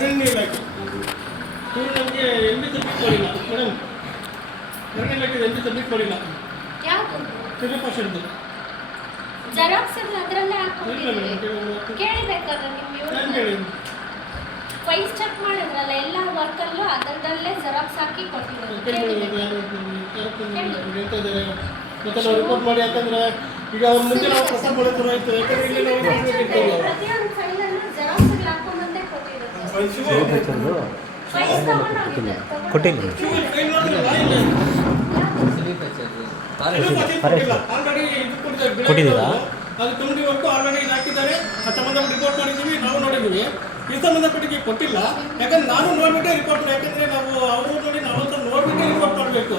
ಅರಣ್ಯ ಇಲಾಖೆ ಇವರು ನಮಗೆ ಎಲ್ಲಿ ಸಬ್ಮಿಟ್ ಮಾಡಿಲ್ಲ ಮೇಡಮ್. ಅರಣ್ಯ ಇಲಾಖೆ ಎಲ್ಲಿ ಸಬ್ಮಿಟ್ ಮಾಡಿಲ್ಲ. ಯಾವುದು? 3% ಜೆರಾಕ್ಸ್ ಎಲ್ಲ ಅದರಲ್ಲೇ ಹಾಕೊಂಡಿದ್ದೀವಿ. ಕೇಳಬೇಕಾದ್ರೆ ನೀವು ಫೈಲ್ ಚೆಕ್ ಮಾಡಿದ್ರಲ್ಲ ಎಲ್ಲ ವರ್ಕಲ್ಲೂ ಅದರಲ್ಲೇ ಜೆರಾಕ್ಸ್ ಹಾಕಿ ಕೊಟ್ಟಿದ್ದಾರೆ. ಮತ್ತೆ ನಾವು ರಿಪೋರ್ಟ್ ಮಾಡಿ ಯಾಕಂದ್ರೆ ಈಗ ಅವ್ರ ಮುಂದೆ ನಾವು ಪ್ರಸಾದ ಮಾಡೋದು ಆಯ್ತು. ಯಾಕಂದ್ರೆ ಇಲ್ಲಿ ನಾವು ಪ್ರತಿಯೊಂದು ಫೈಲಲ್ಲೂ ಜೆರಾಕ್ಸ್ ಹಾಕೊಂಡ್ಬಂದೇ ಕೊಟ್ಟಿರೋದು. ಕೊಟ್ಟಿಲ್ಲ ಕೊಟ್ಟಿದ್ದೀರಾ? ಅದು ಕಮಿಟಿ ವರ್ಕು ಆಲ್ರೆಡಿ ಇದು ಹಾಕಿದ್ದಾರೆ. ಸಂಬಂಧಪಟ್ಟ ರಿಪೋರ್ಟ್ ಮಾಡಿದ್ದೀವಿ, ನಾವು ನೋಡಿದ್ದೀವಿ. ಈ ಸಂಬಂಧಪಟ್ಟಿಗೆ ಕೊಟ್ಟಿಲ್ಲ. ಯಾಕಂದ್ರೆ ನಾನು ನೋಡ್ಬಿಟ್ಟೆ ರಿಪೋರ್ಟ್, ಯಾಕಂದ್ರೆ ನಾವು ಅವರು ನೋಡಿ ನಾವು ಅಂತ ನೋಡ್ಬಿಟ್ಟೆ ರಿಪೋರ್ಟ್ ಮಾಡಬೇಕು.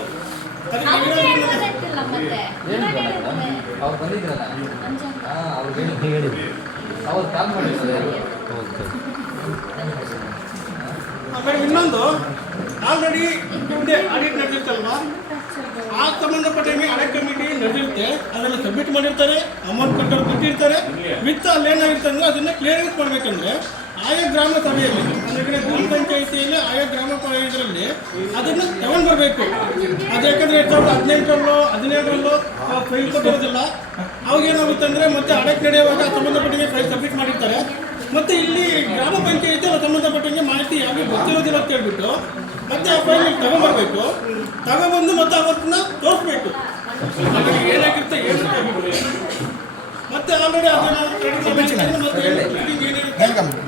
ಅವ್ರು ಬಂದಿದ್ರಲ್ಲ ಅವ್ರು ಕಾಲ್ ಮಾಡಿದ್ದಾರೆ. ಆಮೇಲೆ ಇನ್ನೊಂದು ಆಲ್ರೆಡಿ ಮುಂದೆ ಆಡಿಟ್ ನಡೆದಿರ್ತಲ್ವಾ, ಆ ಸಂಬಂಧಪಟ್ಟಂಗೆ ಆಡಿಟ್ ಕಮಿಟಿ ನಡೆದಿರುತ್ತೆ. ಅದನ್ನು ಸಬ್ಮಿಟ್ ಮಾಡಿರ್ತಾರೆ, ಅಮೌಂಟ್ ಕೊಟ್ಟಿರ್ತಾರೆ. ವಿತ್ ಅಲ್ಲೇನಾಗಿರುತ್ತೆ ಅಂದರೆ ಅದನ್ನು ಕ್ಲಿಯರೆನ್ಸ್ ಮಾಡಬೇಕಂದ್ರೆ ಆಯಾ ಗ್ರಾಮ ಸಭೆಯಲ್ಲಿ ಅಂದರೆ ಗ್ರಾಮ ಪಂಚಾಯಿತಿಯಲ್ಲಿ ಆಯಾ ಗ್ರಾಮ ಇದರಲ್ಲಿ ಅದನ್ನು ತಗೊಂಡು ಬರಬೇಕು. ಅದು ಯಾಕಂದರೆ 2018ರಲ್ಲೋ 17ರಲ್ಲೋ ಫೈಲ್ ಕೊಟ್ಟಿರೋದಿಲ್ಲ. ಅವಾಗ ಏನಾಗುತ್ತೆ ಅಂದರೆ ಮತ್ತೆ ಆಡಳಿತ ನಡೆಯುವಾಗ ಸಂಬಂಧಪಟ್ಟಂಗೆ ಫೈಲ್ ಸಬ್ಮಿಟ್ ಮಾಡಿರ್ತಾರೆ. ಮತ್ತು ಇಲ್ಲಿ ಗ್ರಾಮ ಪಂಚಾಯಿತಿ ಸಂಬಂಧಪಟ್ಟಂಗೆ ಮಾಹಿತಿ ಯಾವುದು ಗೊತ್ತಿರೋದಿಲ್ಲ ಅಂತ ಹೇಳ್ಬಿಟ್ಟು ಮತ್ತೆ ಆ ಫೈಲ್ ತಗೊಂಡ್ಬರ್ಬೇಕು. ತಗೊಬಂದು ಮತ್ತೆ ಅವತ್ತನ್ನ ತೋರಿಸ್ಬೇಕು ಏನಾಗಿರುತ್ತೆ ಏನು ಮತ್ತೆ ಆಲ್ರೆಡಿ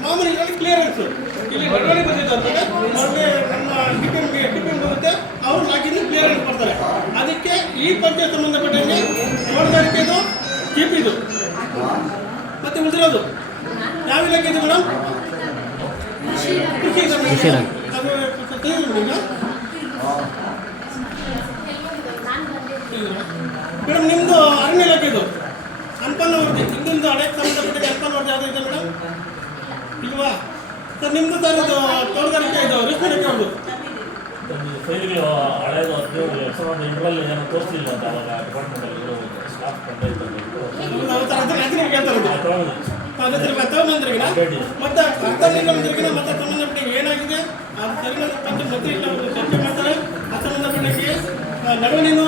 ಮಾಮೂಲಿ ಕ್ಲಿಯರೆನ್ಸ್ ಇಲ್ಲಿ ನಡವಳಿ ಬಂದಿದ್ದಾರೆ. ಅವ್ರಿಗೆ ನಮ್ಮ ಡಿಪೆಂಡ್ ಬರುತ್ತೆ, ಅವ್ರು ಹಾಕಿದ್ರೆ ಕ್ಲಿಯರೆನ್ಸ್ ಮಾಡ್ತಾರೆ. ಅದಕ್ಕೆ ಈ ಪಂಚಾಯತ್ ಸಂಬಂಧಪಟ್ಟಂಗೆ ತೋಟಗಾರಿಕೆದು ಕೀಪಿದು ಮತ್ತೆ ಉಳಿದಿರೋದು ಯಾವ ಇಲಾಖೆ ಇದೆ ಮೇಡಮ್? ಕೃಷಿ ಮೇಡಮ್. ನಿಮ್ಮದು ಅರಣ್ಯ ಇಲಾಖೆ ಇದು ಅನ್ಪನ್ನವರ್ತಿ. ನಿಮ್ಮದು ಹಳೆ ಸಂಬಂಧಪಟ್ಟ ಅನ್ಪನ್ನವರ್ತಿ ಯಾವುದು ಇದೆ ಮೇಡಮ್? ಇಲ್ವಾ ಸರ್? ನಿಮ್ಮದು ಸರ್ ಇದು ತೋಟಗಾರಿಕೆ ಇದು ರೇಷ್ಮೆ ಅವ್ರದ್ದು ಫೈಲ್ಗಳು ಹಳೆಯದು 2008ರಲ್ಲಿ ಏನೋ ತೋರಿಸಲಿಲ್ಲ ಅಂತ ಅವಾಗ ಡಿಪಾರ್ಟ್ಮೆಂಟಲ್ಲಿ ಸ್ಟಾಫ್ ತಗೊಂಬಂದ್ರಿಗಿನ ಮತ್ತೆ ಅರ್ಥನಿಗಮದ್ರಿಗಿನ ಮತ್ತೆ ಸಂಬಂಧಪಟ್ಟ ಏನಾಗಿದೆ ಅದು ಸರಿಯಾದ ಮಂತ್ರಿ ಚರ್ಚೆ ಮಾಡ್ತಾರೆ. ಆ ಸಂಬಂಧಪಟ್ಟ ನಡುವಿನಿಂದ